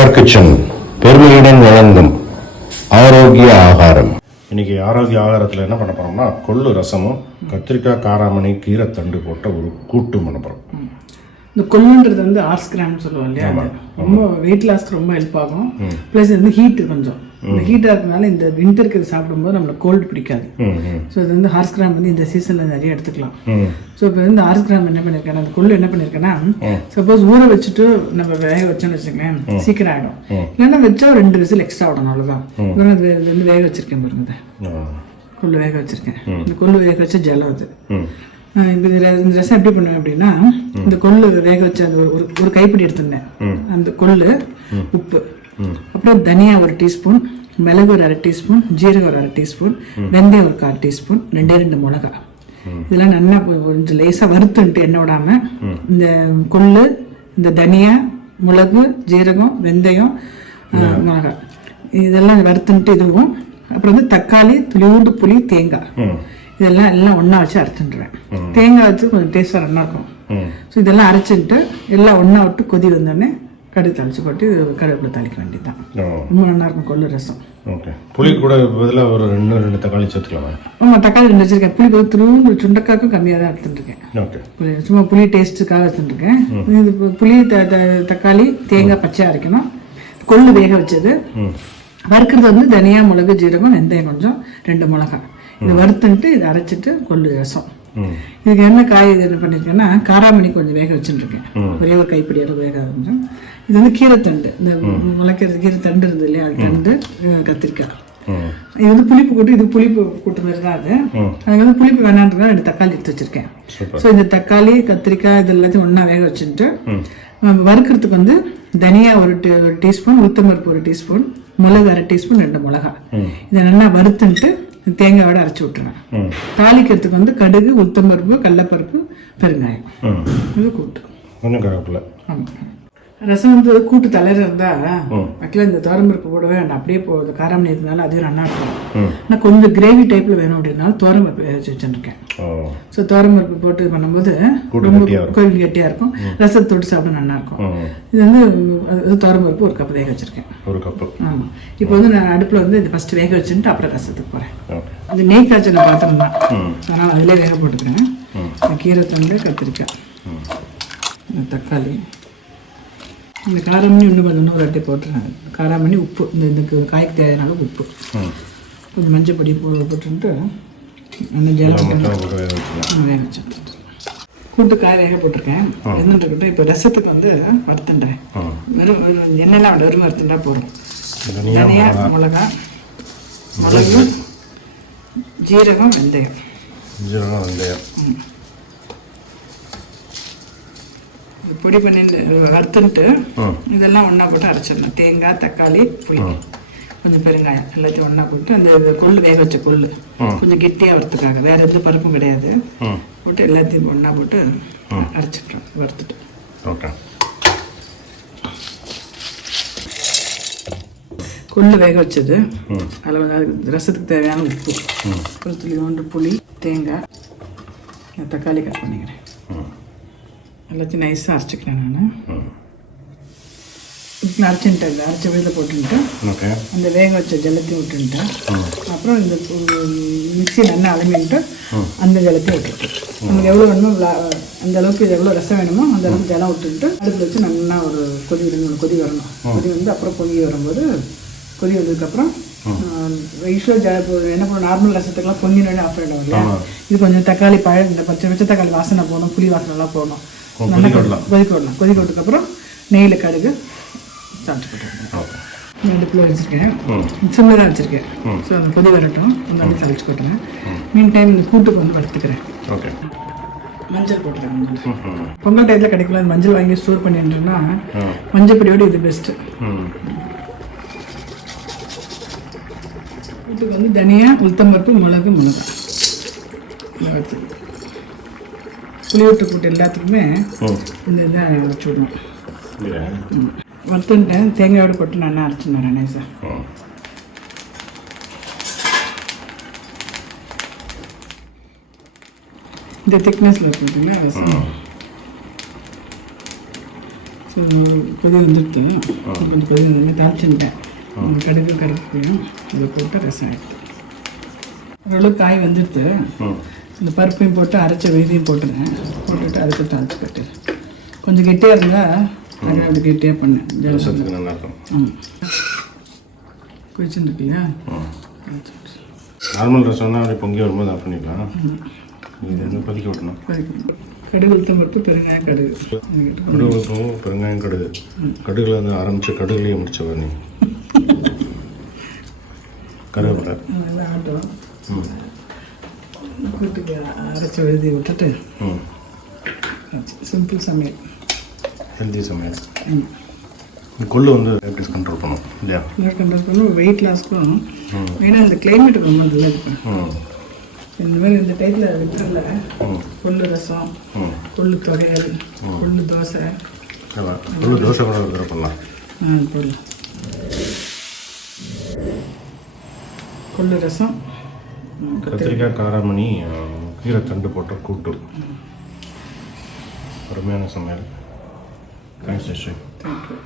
Amavasya kitchen பெருமையுடன் வழங்கும் ஆரோக்கிய ஆகாரம். இன்னைக்கு ஆரோக்கிய ஆகாரத்தில் என்ன பண்ண போறோம்னா கொள்ளு ரசமும் கத்திரிக்காய் காராமணி கீரை தண்டு போட்ட ஒரு கூட்டும் பண்ண போறோம். இந்த கொள்ளுன்றது வந்து ஆர்ஸ் கிராம் சொல்லுவோம் இல்லையா, ரொம்ப வெயிட் லாஸ்க்கு ரொம்ப ஹெல்ப் ஆகும். ப்ளஸ் வந்து ஹீட்டு கொஞ்சம் இந்த ஹீட்டாக இருக்கிறதுனால இந்த வின்டருக்கு இது சாப்பிடும்போது நம்மளுக்கு கோல்டு பிடிக்காது. ஸோ இது வந்து ஹார்ஸ் கிராம் வந்து இந்த சீசனில் நிறைய எடுத்துக்கலாம். ஸோ இப்போ வந்து ஹார்ஸ் கிராம் என்ன பண்ணியிருக்கேன், அந்த கொள்ளு என்ன பண்ணியிருக்கேன்னா, சப்போஸ் ஊற வச்சுட்டு நம்ம வேக வச்சோன்னு வச்சுக்கோங்களேன், சீக்கிரம் ஆகிடும். இல்லைன்னா வச்சா 2 விசில் எக்ஸ்ட்ரா விடணும், அவ்வளோதான். இது வந்து வேக வச்சுருக்கேன் பாருங்க, கொள்ளு வேக வச்சுருக்கேன். இந்த கொள்ளு வேக வச்ச ஜலம் அது. இந்த ரசம் எப்படி பண்ணுவேன் அப்படின்னா, இந்த கொள்ளு வேக வச்ச அந்த ஒரு கைப்பிடி எடுத்துருந்தேன், அந்த கொள்ளு, உப்பு, அப்புறம் தனியா 1 டீஸ்பூன், மிளகு ஒரு 1/2 டீஸ்பூன், ஜீரகம் ஒரு 1/2 டீஸ்பூன், வெந்தயம் ஒரு 1/4 டீஸ்பூன், 2 மிளகாய், இதெல்லாம் நல்லா கொஞ்சம் லேசாக வறுத்துன்ட்டு எண்ணெய் விடாம இந்த கொள்ளு, இந்த தனியா, மிளகு, ஜீரகம், வெந்தயம், மிளகாய் இதெல்லாம் வறுத்துன்ட்டு இதுவும், அப்புறம் வந்து தக்காளி, துளியூண்டு புளி, தேங்காய் இதெல்லாம் ஒன்றா வச்சு அரைச்சிட்டுருவேன். தேங்காய் வச்சு கொஞ்சம் டேஸ்ட்டாக நல்லா இருக்கும். ஸோ இதெல்லாம் அரைச்சிட்டு எல்லாம் ஒன்றா விட்டு கொதி வந்தோடனே கடுகு தாளிச்சு போட்டு கருவேப்பிலை தாளிக்க வேண்டியதுதான். ரொம்ப நல்லா இருக்கும் கொள்ளு ரசம். ஓகே. புளி கூட பதிலாக ஒரு 2 தக்காளி சேர்த்துக்கலாம். ஆமாம், தக்காளி 2 வச்சுருக்கேன். புளி போது திரும்ப சுண்டக்காய்க்கும் கம்மியாக தான் எடுத்துட்டுருக்கேன். ஓகே. சும்மா புளி டேஸ்ட்டுக்காக எடுத்துட்டுருக்கேன். இது புளி, தக்காளி, தேங்காய் பச்சையாக அரைக்கணும். கொள்ளு வேக வச்சது, வறுக்கிறது வந்து தனியா, மிளகு, ஜீரகம், வெந்தயம் கொஞ்சம், 2 மிளகாய் இதை வறுத்துன்ட்டு இதை அரைச்சிட்டு கொள்ளு ரசம். இதுக்கு என்ன காய் இது என்ன பண்ணியிருக்கேன்னா, காராமணி கொஞ்சம் வேக வச்சுருக்கேன், ஒரே ஒரு கைப்பிடி அளவு வேக கொஞ்சம். இது வந்து கீரைத்தண்டு, இந்த முளைக்கிறது கீரைத்தண்டு இருந்தது இல்லையா, அது தண்டு, கத்திரிக்காய். இது வந்து புளிப்பு கூட்டு, இது புளிப்பு கூட்டு மாதிரி தான் அது. அதுக்கு வந்து புளிப்பு வேணான்றதுனால 2 தக்காளி எடுத்து வச்சிருக்கேன். ஸோ இந்த தக்காளி, கத்திரிக்காய் இது எல்லாத்தையும் ஒன்றா வேக வச்சுட்டு வறுக்கிறதுக்கு வந்து தனியா 1 டீஸ்பூன், உளுத்தம்பருப்பு 1 டீஸ்பூன், மிளகு 1/2 டீஸ்பூன், 2 மிளகாய் இதை நல்லா வறுத்துன்ட்டு தேங்காயோட அரைச்சி விட்டுருவேன். தாளிக்கிறதுக்கு வந்து கடுகு, உளுத்தம்பருப்பு, கடலைப்பருப்பு, பெருங்காயம், இது கூட்டு, கொஞ்சம் கருவேப்பிலை. ஆமாம். ரசம் வந்து கூட்டு தலைவர் இருந்தால் ஆக்சுவலாக இந்த துவரம்பருப்பு போடவே வேண்டாம், அப்படியே போகுது. காராமணி இருந்தாலும் அதுவும் நல்லா இருக்கும். ஆனால் கொஞ்சம் கிரேவி டைப்பில் வேணும் அப்படின்னாலும் துவரம்பருப்பு வேக வச்சு வச்சுருக்கேன். ஸோ துவரம்பருப்பு போட்டு பண்ணும்போது ரொம்ப கோவில் கட்டியாக இருக்கும், ரசத்தை தொட்டு சாப்பிட நல்லாயிருக்கும். இது வந்து துவரம்பருப்பு 1 கப் வேக வச்சுருக்கேன். 1 கப்பு. ஆமாம். இப்போ வந்து நான் அடுப்பில் வந்து இது ஃபஸ்ட்டு வேக வச்சுட்டு அப்புறம் ரசத்துக்கு போகிறேன். அது நெய் காய்ச்சல் பாத்திரம் தான், அதனால் அதிலே வேக போட்டுக்கிறேன். கீரை தண்டு, கத்திரிக்காய், தக்காளி, இந்த காராமணி இன்னும் ஒரு அட்டை போட்டுருங்க. காராமணி, உப்பு, இந்த காய்க்கு தேவையான உப்பு, கொஞ்சம் மஞ்சள் பொடி போட்டுட்டு அந்த ஜலம் வேக வச்சு கூட்டு காய் வேக போட்டிருக்கேன். என்னன்ட்டு இப்போ ரசத்துக்கு வந்து வறுத்துன்றேன். வெறும் எண்ணெயெல்லாம் வெறும் வறுத்துட்டா போதும். தனியா, மிளகாய், மிளகு, ஜீரகம், வெந்தயம், பொடி பண்ணிட்டு வறுத்துட்டு இதெல்லாம் ஒன்றா போட்டு அரைச்சிடணும். தேங்காய், தக்காளி, புளி, கொஞ்சம் பெருங்காயம் எல்லாத்தையும் ஒன்றா போட்டு அந்த கொள்ளு வேக வச்ச கொள்ளு கொஞ்சம் கெட்டியாக வறுத்துக்காங்க, வேற எந்த பருப்பும் கிடையாது, போட்டு எல்லாத்தையும் ஒன்றா போட்டு அரைச்சிட்டோம் வறுத்துட்டு. ஓகே. கொள்ளு வேக வச்சது, அதில் ரசத்துக்கு தேவையான உப்பு, ஒரு துளி புளி, தேங்காய், தக்காளி கட் பண்ணிக்கிறேன். எல்லாத்தையும் நைஸாக அரைச்சிக்கிறேன். நான் அரைச்சிட்டேன், அரைச்ச வெளியில் போட்டுன்ட்டு அந்த வேக வச்ச ஜலத்தையும் விட்டுன்ட்டேன். அப்புறம் இந்த மிக்ஸி நல்லா அலமின்ட்டு அந்த ஜலத்தையும் விட்டுட்டேன். நமக்கு எவ்வளோ வேணுமோ அந்த அளவுக்கு எவ்வளோ ரசம் வேணுமோ அந்த அளவுக்கு ஜலம் விட்டுட்டு அடுப்பில் வச்சு நல்லா ஒரு கொதி வரணும். கொதி வந்து அப்புறம் பொங்கி வரும்போது, கொதி வந்ததுக்கப்புறம் யூஸ்வலாக என்ன பண்ணணும், நார்மல் ரசத்துக்கெல்லாம் பொங்கினோடனே ஆஃப் பண்ணிடுவோம் இல்லையா, இது கொஞ்சம் தக்காளி பழம், இந்த பச்சை தக்காளி வாசனை போகணும், புளி வாசனைலாம் போகணும். நல்லா கொதிக்க விடலாம். கொதிக்க விட்டதுக்கப்புறம் நெய்யில் கடுகு சாப்பிட்டு போட்டுருக்கேன். அடுப்பில் வச்சுருக்கேன், சிம்மில் தான் வச்சுருக்கேன். ஸோ அந்த கொதி வரட்டும், நல்லா சமைச்சு போட்டுருங்க. மீன் டைம் இந்த கூட்டுக்கு வந்து வறுத்துக்கிறேன். ஓகே. மஞ்சள் போட்டுருக்கேன். பொங்கல் டைத்தில் கிடைக்கல, அந்த மஞ்சள் வாங்கி ஸ்டோர் பண்ணிட்டுன்னா மஞ்சள் பொடியோடு இது பெஸ்ட்டு. கூட்டுக்கு வந்து தனியா, உளுத்தம்பருப்பு, மிளகு வச்சு புளி விட்டு கூட்டு எல்லாத்துக்குமே இந்த இதை வச்சு விடுவோம். வறுத்துட்டேன், தேங்காயோடு போட்டு நான் அரைச்சிடுறேன் நைஸாக. இந்த திக்னஸில் இருக்குதுங்களா ரசம். ஸோ கொதி வந்துடுத்து கொஞ்சம் கொதி வந்து தாளிச்சுட்டேன். கடுகு கருப்பையும் இதை போட்டு ரசம் எடுத்து ஓரளவு காய் வந்துடுத்து. இந்த பருப்பையும் போட்டு அரைச்ச வெய்தியும் போட்டுறேன். போட்டுட்டு அதுக்கு தாளிச்சு கட்டு கொஞ்சம் கெட்டியாக இருந்தால் அதை அப்படி கெட்டியாக பண்ணேன். ரசத்துக்கு நல்லா இருக்கும். ஆமாம் குளிச்சுருக்கியா? நார்மல் ரசம்னா அப்படி பொங்கி வரும்போது ஆஃப் பண்ணிக்கலாம். இது வந்து கொதிக்க விட்டணும். கடுகு உளுத்தம் பருப்பு பெருங்காயம் கடுகு கடுகு உளுத்தம் பெருங்காயம் கடுகு கடுகுல வந்து ஆரம்பிச்சு கடுகுலேயே முடிச்சவ நீ. கருவேப்பிலை நல்லா ஆட்டும். கூட்டுக்கு அரைச்சி எழுதி விட்டுட்டு சிம்பிள் சமையல், ஹெல்தி சமையல். கொள்ளு வந்து டயபிட்டிஸ் கண்ட்ரோல் பண்ணும் இல்லையா? கண்ட்ரோல் பண்ணும், வெயிட் லாஸ்க்கும். ஏன்னா இந்த கிளைமேட் ரொம்ப நல்லது. இந்த மாதிரி இந்த டைத்தில் விட்டுரில் கொள்ளு ரசம், கொள்ளு துவையல், கொள்ளு தோசை. கொள்ளு தோசை கூட ஒரு தடவை பண்ணலாம். கொள்ளு கொள்ளு ரசம், கத்திரிக்காய் காராமணி கீரை தண்டு போட்ட கூட்டு. அருமையான சமையல். தேங்க்ஸ். தேங்க்யூ.